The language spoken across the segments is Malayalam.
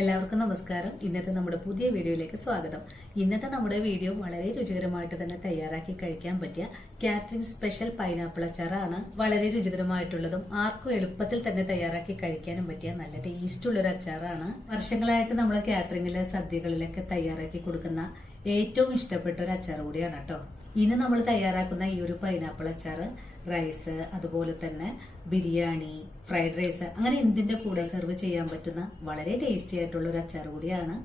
എല്ലാവർക്കും നമസ്കാരം. ഇന്നത്തെ നമ്മുടെ പുതിയ വീഡിയോയിലേക്ക് സ്വാഗതം. ഇന്നത്തെ നമ്മുടെ വീഡിയോ വളരെ രുചികരമായിട്ട് തന്നെ തയ്യാറാക്കി കഴിക്കാൻ പറ്റിയ കാറ്ററിംഗ് സ്പെഷ്യൽ പൈനാപ്പിൾ അച്ചാറാണ്. വളരെ രുചികരമായിട്ടുള്ളതും ആർക്കും എളുപ്പത്തിൽ തന്നെ തയ്യാറാക്കി കഴിക്കാനും പറ്റിയ നല്ല ടേസ്റ്റുള്ള ഒരു അച്ചാറാണ്. വർഷങ്ങളായിട്ട് നമ്മൾ കാറ്ററിംഗിലെ സദ്യകളിലൊക്കെ തയ്യാറാക്കി കൊടുക്കുന്ന ഏറ്റവും ഇഷ്ടപ്പെട്ട ഒരു അച്ചാർ കൂടിയാണ് കേട്ടോ. ഇന്ന് നമ്മൾ തയ്യാറാക്കുന്ന ഈ ഒരു പൈനാപ്പിൾ അച്ചാർ റൈസ്, അതുപോലെ തന്നെ ബിരിയാണി, ഫ്രൈഡ് റൈസ്, അങ്ങനെ എന്തിന്റെ കൂടെ സെർവ് ചെയ്യാൻ പറ്റുന്ന വളരെ ടേസ്റ്റി ആയിട്ടുള്ള ഒരു അച്ചാർ കൂടിയാണ്.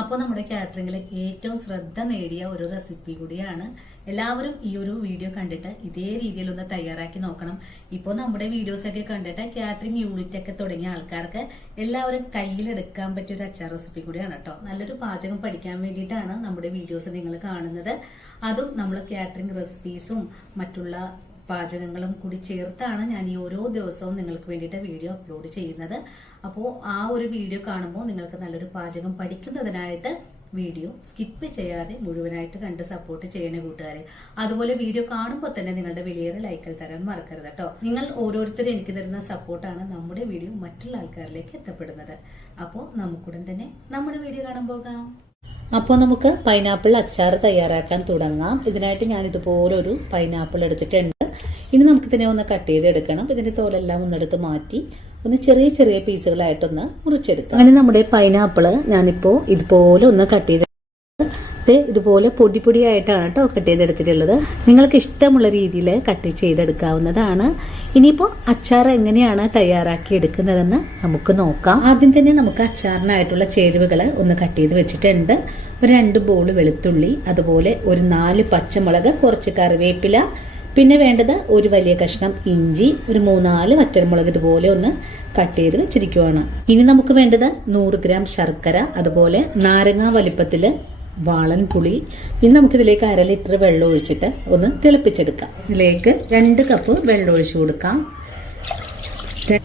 അപ്പോൾ നമ്മുടെ കാറ്ററിംഗിൽ ഏറ്റവും ശ്രദ്ധ നേടിയ ഒരു റെസിപ്പി കൂടിയാണ്. എല്ലാവരും ഈ ഒരു വീഡിയോ കണ്ടിട്ട് ഇതേ രീതിയിൽ ഒന്ന് തയ്യാറാക്കി നോക്കണം. ഇപ്പോൾ നമ്മുടെ വീഡിയോസ് ഒക്കെ കണ്ടിട്ട് കാറ്ററിംഗ് യൂണിറ്റ് ഒക്കെ തുടങ്ങിയ ആൾക്കാർക്ക് എല്ലാവരും കയ്യിലെടുക്കാൻ പറ്റിയ ഒരു അച്ചാർ റെസിപ്പി കൂടിയാണ് കേട്ടോ. നല്ലൊരു പാചകം പഠിക്കാൻ വേണ്ടിയിട്ടാണ് നമ്മുടെ വീഡിയോസ് നിങ്ങൾ കാണുന്നത്. അതും നമ്മൾ കാറ്ററിംഗ് റെസിപ്പീസും മറ്റുള്ള പാചകങ്ങളും കൂടി ചേർത്താണ് ഞാൻ ഈ ഓരോ ദിവസവും നിങ്ങൾക്ക് വേണ്ടിയിട്ട് വീഡിയോ അപ്ലോഡ് ചെയ്യുന്നത്. അപ്പോൾ ആ ഒരു വീഡിയോ കാണുമ്പോൾ നിങ്ങൾക്ക് നല്ലൊരു പാചകം പഠിക്കുന്നതിനായിട്ട് വീഡിയോ സ്കിപ്പ് ചെയ്യാതെ മുഴുവനായിട്ട് കണ്ട് സപ്പോർട്ട് ചെയ്യണേ കൂട്ടുകാരെ. അതുപോലെ വീഡിയോ കാണുമ്പോൾ തന്നെ നിങ്ങളുടെ വലിയൊരു ലൈക്കിൽ തരാൻ മറക്കരുത് കേട്ടോ. നിങ്ങൾ ഓരോരുത്തരും എനിക്ക് തരുന്ന സപ്പോർട്ടാണ് നമ്മുടെ വീഡിയോ മറ്റുള്ള ആൾക്കാരിലേക്ക് എത്തപ്പെടുന്നത്. അപ്പോൾ നമുക്കുടൻ തന്നെ നമ്മുടെ വീഡിയോ കാണാൻ പോകാം. അപ്പോൾ നമുക്ക് പൈനാപ്പിൾ അച്ചാർ തയ്യാറാക്കാൻ തുടങ്ങാം. ഇതിനായിട്ട് ഞാൻ ഇതുപോലെ ഒരു പൈനാപ്പിൾ എടുത്തിട്ടുണ്ട്. ഇനി നമുക്കിതിനെ ഒന്ന് കട്ട് ചെയ്തെടുക്കണം. ഇതിന്റെ തോലെല്ലാം ഒന്നെടുത്ത് മാറ്റി ഒന്ന് ചെറിയ ചെറിയ പീസുകളായിട്ടൊന്ന് മുറിച്ചെടുക്കാം. അങ്ങനെ നമ്മുടെ പൈനാപ്പിള് ഞാനിപ്പോ ഇതുപോലെ ഒന്ന് കട്ട് ചെയ്ത് ഇതുപോലെ പൊടി പൊടിയായിട്ടാണ് കേട്ടോ കട്ട് ചെയ്തെടുത്തിട്ടുള്ളത്. നിങ്ങൾക്ക് ഇഷ്ടമുള്ള രീതിയിൽ കട്ട് ചെയ്തെടുക്കാവുന്നതാണ്. ഇനിയിപ്പോ അച്ചാർ എങ്ങനെയാണ് തയ്യാറാക്കി എടുക്കുന്നതെന്ന് നമുക്ക് നോക്കാം. ആദ്യം തന്നെ നമുക്ക് അച്ചാറിനായിട്ടുള്ള ചേരുവകൾ ഒന്ന് കട്ട് ചെയ്ത് വെച്ചിട്ടുണ്ട്. ഒരു 2 ബോൾ വെളുത്തുള്ളി, അതുപോലെ ഒരു 4 പച്ചമുളക്, കുറച്ച് കറിവേപ്പില, പിന്നെ വേണ്ടത് ഒരു വലിയ കഷ്ണം ഇഞ്ചി, ഒരു 3-4 വറ്റൽമുളക് ഇതുപോലെ ഒന്ന് കട്ട് ചെയ്ത് വെച്ചിരിക്കുവാണ്. ഇനി നമുക്ക് വേണ്ടത് 100 ഗ്രാം ശർക്കര, അതുപോലെ നാരങ്ങ വലിപ്പത്തില് വാളൻ പുളി. ഇനി നമുക്കിതിലേക്ക് 1/2 ലിറ്റർ വെള്ളം ഒഴിച്ചിട്ട് ഒന്ന് തിളപ്പിച്ചെടുക്കാം. ഇതിലേക്ക് 2 കപ്പ് വെള്ളം ഒഴിച്ചു കൊടുക്കാം.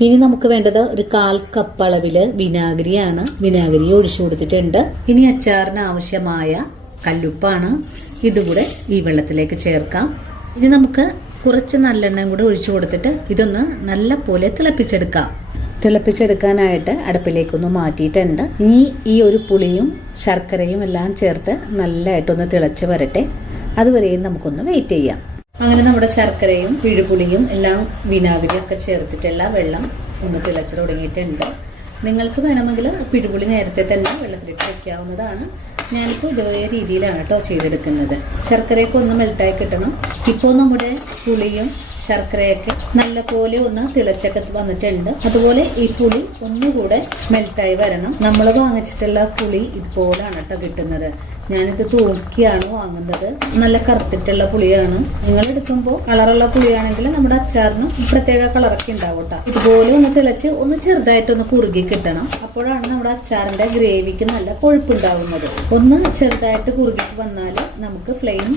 ഇനി നമുക്ക് വേണ്ടത് ഒരു 1/4 കപ്പ് അളവില് വിനാഗിരിയാണ്. വിനാഗിരി ഒഴിച്ചു കൊടുത്തിട്ടുണ്ട്. ഇനി അച്ചാറിന് ആവശ്യമായ കല്ലുപ്പാണ്. ഇതുകൂടെ ഈ വെള്ളത്തിലേക്ക് ചേർക്കാം. ഇനി നമുക്ക് കുറച്ച് നല്ലെണ്ണയും കൂടെ ഒഴിച്ചു കൊടുത്തിട്ട് ഇതൊന്ന് നല്ല പോലെ തിളപ്പിച്ചെടുക്കാം. തിളപ്പിച്ചെടുക്കാനായിട്ട് അടുപ്പിലേക്കൊന്ന് മാറ്റിയിട്ടുണ്ട്. ഇനി ഈ ഒരു പുളിയും ശർക്കരയും എല്ലാം ചേർത്ത് നല്ലതായിട്ടൊന്ന് തിളച്ച് വരട്ടെ. അതുവരെയും നമുക്കൊന്ന് വെയിറ്റ് ചെയ്യാം. അങ്ങനെ നമ്മുടെ ശർക്കരയും പിഴുപുളിയും എല്ലാം വിനാഗിരിയൊക്കെ ചേർത്തിട്ടുള്ള വെള്ളം ഒന്ന് തിളച്ച് തുടങ്ങിയിട്ടുണ്ട്. നിങ്ങൾക്ക് വേണമെങ്കിൽ പിഴുപുളി നേരത്തെ തന്നെ വെള്ളത്തിലിട്ട് വെക്കാവുന്നതാണ്. ഞാനിപ്പോൾ ഇതേ രീതിയിലാണ് കേട്ടോ ചെയ്തെടുക്കുന്നത്. ശർക്കരയൊക്കെ ഒന്ന് മെൽറ്റായി കിട്ടണം. ഇപ്പോൾ നമ്മുടെ പുളിയും ശർക്കരയൊക്കെ നല്ല പോലെ ഒന്ന് തിളച്ചൊക്കെ വന്നിട്ടുണ്ട്. അതുപോലെ ഈ പുളി ഒന്നുകൂടെ മെൽറ്റായി വരണം. നമ്മൾ വാങ്ങിച്ചിട്ടുള്ള പുളി ഇതുപോലാണ് കേട്ടോ കിട്ടുന്നത്. ഞാനിത് തൂക്കിയാണ് വാങ്ങുന്നത്. നല്ല കറുത്തിട്ടുള്ള പുളിയാണ്. നിങ്ങൾ എടുക്കുമ്പോൾ കളറുള്ള പുളിയാണെങ്കിൽ നമ്മുടെ അച്ചാറിനും പ്രത്യേക കളറൊക്കെ ഉണ്ടാവും കേട്ടോ. ഇതുപോലെ ഒന്ന് തിളച്ച് ഒന്ന് ചെറുതായിട്ടൊന്ന് കുറുകി കിട്ടണം. അപ്പോഴാണ് നമ്മുടെ അച്ചാറിന്റെ ഗ്രേവിക്ക് നല്ല കൊഴുപ്പുണ്ടാവുന്നത്. ഒന്ന് ചെറുതായിട്ട് കുറുകി വന്നാൽ നമുക്ക് ഫ്ലെയിം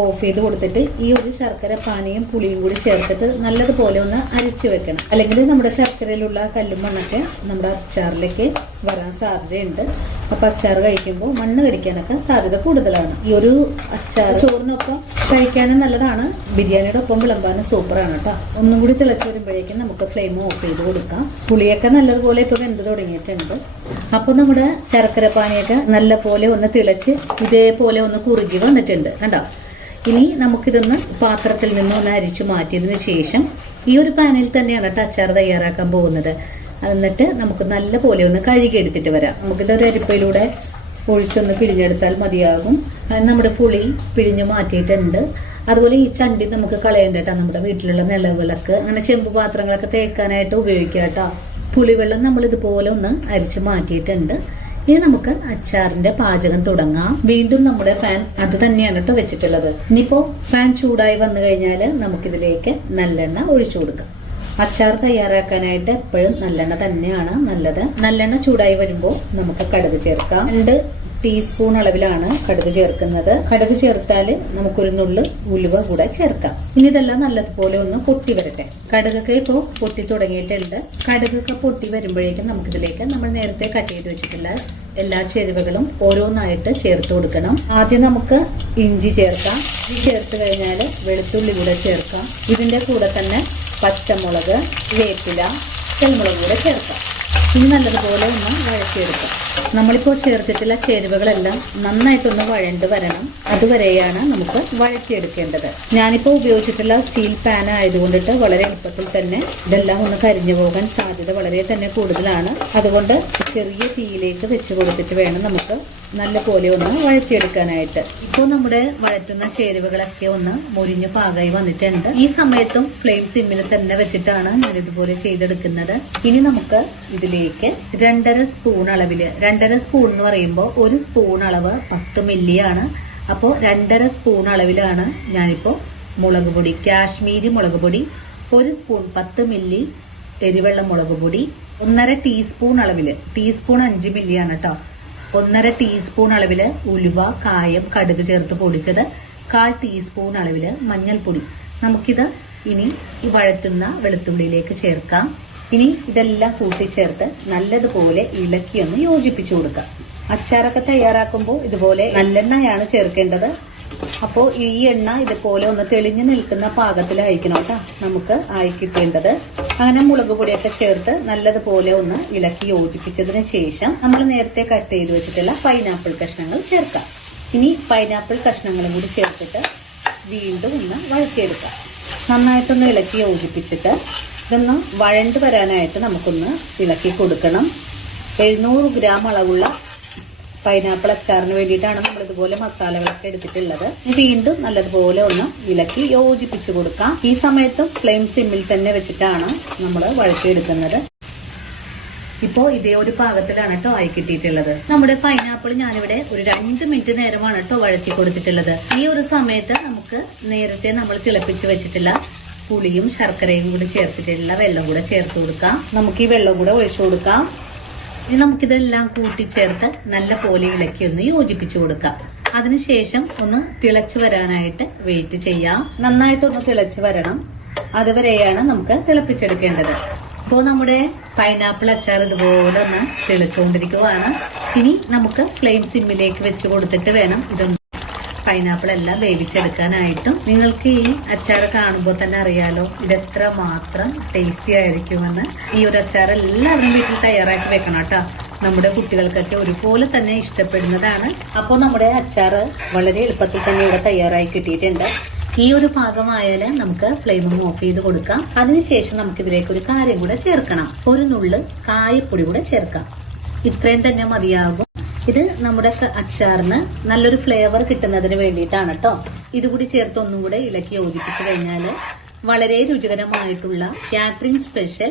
ഓഫ് ചെയ്ത് കൊടുത്തിട്ട് ഈ ഒരു ശർക്കര പാനിയും പുളിയും കൂടി ചേർത്തിട്ട് നല്ലതുപോലെ ഒന്ന് അരിച്ചു വെക്കണം. അല്ലെങ്കിൽ നമ്മുടെ ശർക്കരയിലുള്ള കല്ലും മണ്ണൊക്കെ നമ്മുടെ അച്ചാറിലേക്ക് വരാൻ സാധ്യതയുണ്ട്. അപ്പൊ അച്ചാർ കഴിക്കുമ്പോൾ മണ്ണ് കടിക്കാനൊക്കെ സാധ്യത കൂടുതലാണ്. ഈ ഒരു അച്ചാർ ചോറിനൊപ്പം കഴിക്കാനും നല്ലതാണ്, ബിരിയാണിയുടെ ഒപ്പം വിളമ്പാനും സൂപ്പറാണ് കേട്ടോ. ഒന്നും കൂടി തിളച്ചു വരുമ്പോഴേക്കും നമുക്ക് ഫ്ലെയിം ഓഫ് ചെയ്ത് കൊടുക്കാം. പുളിയൊക്കെ നല്ലതുപോലെ ഇപ്പൊ വെന്ത് തുടങ്ങിയിട്ടുണ്ട്. അപ്പൊ നമ്മുടെ ശർക്കര പാനിയൊക്കെ നല്ല പോലെ ഒന്ന് തിളച്ച് ഇതേപോലെ ഒന്ന് കുറുകി വന്നിട്ടുണ്ട് കണ്ടോ. ഇനി നമുക്കിതൊന്ന് പാത്രത്തിൽ നിന്ന് ഒന്ന് അരിച്ചു മാറ്റിയതിന് ശേഷം ഈ ഒരു പാനിൽ തന്നെയാണ് കേട്ടോ അച്ചാർ തയ്യാറാക്കാൻ പോകുന്നത്. എന്നിട്ട് നമുക്ക് നല്ല പോലെ ഒന്ന് കഴുകി എടുത്തിട്ട് വരാം. നമുക്കിതൊരു അരിപ്പയിലൂടെ ഒഴിച്ചൊന്ന് പിഴിഞ്ഞെടുത്താൽ മതിയാകും. നമ്മുടെ പുളി പിഴിഞ്ഞു മാറ്റിയിട്ടുണ്ട്. അതുപോലെ ഈ ചണ്ടി നമുക്ക് കളയേണ്ട കേട്ടോ. നമ്മുടെ വീട്ടിലുള്ള നിലവിളക്ക്, അങ്ങനെ ചെമ്പ് പാത്രങ്ങളൊക്കെ തേക്കാനായിട്ട് ഉപയോഗിക്കാം കേട്ടോ. പുളിവെള്ളം നമ്മൾ ഇതുപോലെ ഒന്ന് അരിച്ചു മാറ്റിയിട്ടുണ്ട്. ഇനി നമുക്ക് അച്ചാറിന്റെ പാചകം തുടങ്ങാം. വീണ്ടും നമ്മുടെ പാൻ അത് തന്നെയാണ് കേട്ടോ വെച്ചിട്ടുള്ളത്. ഇനിയിപ്പോ പാൻ ചൂടായി വന്നു കഴിഞ്ഞാല് നമുക്കിതിലേക്ക് നല്ലെണ്ണ ഒഴിച്ചു കൊടുക്കാം. അച്ചാർ തയ്യാറാക്കാനായിട്ട് എപ്പോഴും നല്ലെണ്ണ തന്നെയാണ് നല്ലത്. നല്ലെണ്ണ ചൂടായി വരുമ്പോൾ നമുക്ക് കടുക് ചേർക്കാം. 2 ടീസ്പൂൺ അളവിലാണ് കടുക് ചേർക്കുന്നത്. കടുക് ചേർത്താൽ നമുക്കൊരു നുള്ളു ഉലുവ കൂടെ ചേർക്കാം. ഇനി ഇതെല്ലാം നല്ലതുപോലെ ഒന്ന് പൊട്ടി വരട്ടെ. കടുകൊക്കെ ഇപ്പോൾ പൊട്ടി തുടങ്ങിയിട്ടുണ്ട്. കടുകൊക്കെ പൊട്ടി വരുമ്പോഴേക്കും നമുക്കിതിലേക്ക് നമ്മൾ നേരത്തെ കട്ട് ചെയ്ത് വെച്ചിട്ടുള്ള എല്ലാ ചേരുവകളും ഓരോന്നായിട്ട് ചേർത്ത് കൊടുക്കണം. ആദ്യം നമുക്ക് ഇഞ്ചി ചേർക്കാം. ഇഞ്ചി ചേർത്ത് കഴിഞ്ഞാൽ വെളുത്തുള്ളി കൂടെ ചേർക്കാം. ഇതിന്റെ കൂടെ തന്നെ പച്ചമുളക്, വേപ്പില, ചെറുമുളക് കൂടെ ചേർക്കാം. ഇനി നല്ലതുപോലെ ഒന്ന് വഴറ്റിയെടുക്കാം. നമ്മളിപ്പോൾ ചേർത്തിട്ടുള്ള ചേരുവകളെല്ലാം നന്നായിട്ടൊന്ന് വഴണ്ട് വരണം. അതുവരെയാണ് നമുക്ക് വഴറ്റിയെടുക്കേണ്ടത്. ഞാനിപ്പോൾ ഉപയോഗിച്ചിട്ടുള്ള സ്റ്റീൽ പാൻ ആയതുകൊണ്ടിട്ട് വളരെ എളുപ്പത്തിൽ തന്നെ ഇതെല്ലാം ഒന്ന് കരിഞ്ഞു പോകാൻ സാധ്യത വളരെ തന്നെ കൂടുതലാണ്. അതുകൊണ്ട് ചെറിയ തീയിലേക്ക് വെച്ച് കൊടുത്തിട്ട് വേണം നമുക്ക് നല്ലപോലെ ഒന്ന് വഴറ്റിയെടുക്കാനായിട്ട്. ഇപ്പോൾ നമ്മുടെ വഴറ്റുന്ന ചേരുവകളൊക്കെ ഒന്ന് മുരിഞ്ഞു പാകമായി വന്നിട്ടുണ്ട്. ഈ സമയത്തും ഫ്ലെയിം സിമ്മിൽ തന്നെ വെച്ചിട്ടാണ് ഞാൻ ഇതുപോലെ ചെയ്തെടുക്കുന്നത്. ഇനി നമുക്ക് ഇതിലേക്ക് 2.5 സ്പൂൺ അളവില്, 2.5 സ്പൂൺ എന്ന് പറയുമ്പോൾ 1 സ്പൂൺ അളവ് 10 മില്ലിയാണ്. അപ്പോൾ 2.5 സ്പൂൺ അളവിലാണ് ഞാനിപ്പോൾ മുളക് പൊടി, കാശ്മീരി മുളക് പൊടി 1 സ്പൂൺ 10 മില്ലി എരിവെള്ള മുളക് പൊടി, 1.5 ടീസ്പൂൺ അളവില്, ടീസ്പൂൺ 5 മില്ലിയാണ് കേട്ടോ, 1.5 ടീസ്പൂൺ അളവില് ഉലുവ, കായം, കടുക് ചേർത്ത് പൊടിച്ചത്, 1/4 ടീസ്പൂൺ അളവില് മഞ്ഞൾപ്പൊടി. നമുക്കിത് ഇനി ഈ വഴറ്റുന്ന വെളുത്തുള്ളിയിലേക്ക് ചേർക്കാം. ഇനി ഇതെല്ലാം കൂട്ടിച്ചേർത്ത് നല്ലതുപോലെ ഇളക്കിയൊന്ന് യോജിപ്പിച്ചു കൊടുക്കാം. അച്ചാറൊക്കെ തയ്യാറാക്കുമ്പോൾ ഇതുപോലെ നല്ലെണ്ണയാണ് ചേർക്കേണ്ടത്. അപ്പോൾ ഈ എണ്ണ ഇതുപോലെ ഒന്ന് തെളിഞ്ഞു നിൽക്കുന്ന പാകത്തിലായിരിക്കണം കേട്ടോ നമുക്ക് ആയി കിട്ടേണ്ടത്. അങ്ങനെ മുളക് പൊടിയൊക്കെ ചേർത്ത് നല്ലതുപോലെ ഒന്ന് ഇളക്കി യോജിപ്പിച്ചതിന് ശേഷം നമ്മൾ നേരത്തെ കട്ട് ചെയ്ത് വെച്ചിട്ടുള്ള പൈനാപ്പിൾ കഷ്ണങ്ങൾ ചേർക്കാം. ഇനി പൈനാപ്പിൾ കഷ്ണങ്ങളും കൂടി ചേർത്തിട്ട് വീണ്ടും ഒന്ന് വഴറ്റിയെടുക്കാം. നന്നായിട്ടൊന്ന് ഇളക്കി യോജിപ്പിച്ചിട്ട് ഇതൊന്ന് വഴണ്ട് വരാനായിട്ട് നമുക്കൊന്ന് ഇളക്കി കൊടുക്കണം. 700 ഗ്രാം അളവുള്ള പൈനാപ്പിൾ അച്ചാറിന് വേണ്ടിയിട്ടാണ് നമ്മൾ ഇതുപോലെ മസാലകളൊക്കെ എടുത്തിട്ടുള്ളത്. വീണ്ടും നല്ലതുപോലെ ഒന്ന് ഇളക്കി യോജിപ്പിച്ചു കൊടുക്കാം. ഈ സമയത്തും ഫ്ലെയിം സിമ്മിൽ തന്നെ വെച്ചിട്ടാണ് നമ്മൾ വഴറ്റിയെടുക്കുന്നത്. ഇപ്പോൾ ഇതേ ഒരു പാകത്തിലാണ് കേട്ടോ ആയി കിട്ടിയിട്ടുള്ളത്. നമ്മുടെ പൈനാപ്പിൾ ഞാനിവിടെ ഒരു 2 മിനിറ്റ് നേരമാണ് കേട്ടോ വഴറ്റി കൊടുത്തിട്ടുള്ളത്. ഈ ഒരു സമയത്ത് നമുക്ക് നേരത്തെ നമ്മൾ തിളപ്പിച്ച് വെച്ചിട്ടുള്ള പുളിയും ശർക്കരയും കൂടി ചേർത്തിട്ടുള്ള വെള്ളം കൂടെ ചേർത്ത് കൊടുക്കാം. നമുക്ക് ഈ വെള്ളം കൂടെ ഒഴിച്ചു കൊടുക്കാം. ഇനി നമുക്കിതെല്ലാം കൂട്ടിച്ചേർത്ത് നല്ല പോലെ ഇളക്കി ഒന്ന് യോജിപ്പിച്ചു കൊടുക്കാം. അതിനുശേഷം ഒന്ന് തിളച്ചു വരാനായിട്ട് വെയിറ്റ് ചെയ്യാം. നന്നായിട്ടൊന്ന് തിളച്ചു വരണം. അതുവരെയാണ് നമുക്ക് തിളപ്പിച്ചെടുക്കേണ്ടത്. ഇപ്പോൾ നമ്മുടെ പൈനാപ്പിൾ അച്ചാർ ഇതുപോലെ ഒന്ന് തിളച്ചുകൊണ്ടിരിക്കുകയാണ്. ഇനി നമുക്ക് ഫ്ലെയിം സിമ്മിലേക്ക് വെച്ച് കൊടുത്തിട്ട് വേണം ഇതൊന്ന് പൈനാപ്പിൾ എല്ലാം വേവിച്ചെടുക്കാനായിട്ടും. നിങ്ങൾക്ക് ഈ അച്ചാർ കാണുമ്പോൾ തന്നെ അറിയാലോ ഇതെത്ര മാത്രം ടേസ്റ്റി ആയിരിക്കുമെന്ന്. ഈ ഒരു അച്ചാർ എല്ലാവരും വീട്ടിൽ തയ്യാറാക്കി വെക്കണം കേട്ടോ. നമ്മുടെ കുട്ടികൾക്കൊക്കെ ഒരുപോലെ തന്നെ ഇഷ്ടപ്പെടുന്നതാണ്. അപ്പോൾ നമ്മുടെ അച്ചാർ വളരെ എളുപ്പത്തിൽ തന്നെ ഇവിടെ തയ്യാറായി കിട്ടിയിട്ടുണ്ട്. ഈ ഒരു പാകമായാൽ നമുക്ക് ഫ്ലെയിം ഓഫ് ചെയ്ത് കൊടുക്കാം. അതിനുശേഷം നമുക്കിതിലേക്ക് ഒരു കാര്യം കൂടെ ചേർക്കണം. ഒരു നുള്ള് കായപ്പൊടി കൂടെ ചേർക്കാം. ഇത്രയും തന്നെ മതിയാകും. ഇത് നമ്മുടെ അച്ചാറിന് നല്ലൊരു ഫ്ലേവർ കിട്ടുന്നതിന് വേണ്ടിയിട്ടാണ് കേട്ടോ. ഇതുകൂടി ചേർത്ത് ഒന്നും കൂടെ ഇളക്കി യോജിപ്പിച്ചു കഴിഞ്ഞാൽ വളരെ രുചികരമായിട്ടുള്ള കാത്രിൻ സ്പെഷ്യൽ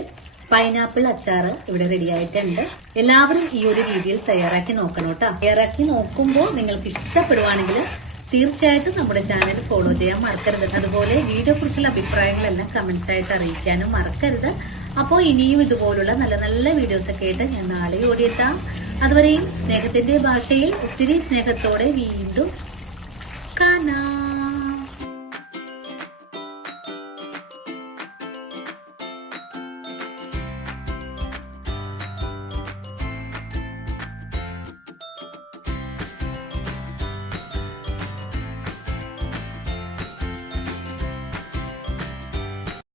പൈനാപ്പിൾ അച്ചാർ ഇവിടെ റെഡി ആയിട്ടുണ്ട്. എല്ലാവരും ഈ ഒരു രീതിയിൽ തയ്യാറാക്കി നോക്കണം കേട്ടോ. തയ്യാറാക്കി നോക്കുമ്പോൾ നിങ്ങൾക്ക് ഇഷ്ടപ്പെടുവാണെങ്കിൽ തീർച്ചയായിട്ടും നമ്മുടെ ചാനൽ ഫോളോ ചെയ്യാൻ മറക്കരുത്. അതുപോലെ വീഡിയോ കുറിച്ചുള്ള അഭിപ്രായങ്ങളെല്ലാം കമന്റ്സ് ആയിട്ട് അറിയിക്കാനും മറക്കരുത്. അപ്പോൾ ഇനിയും ഇതുപോലുള്ള നല്ല നല്ല വീഡിയോസ് ഒക്കെ ആയിട്ട് ഞാൻ നാളെ ഓടിയെത്താം. അതുവരെയും സ്നേഹത്തിന്റെ ഭാഷയിൽ ഒത്തിരി സ്നേഹത്തോടെ വീണ്ടും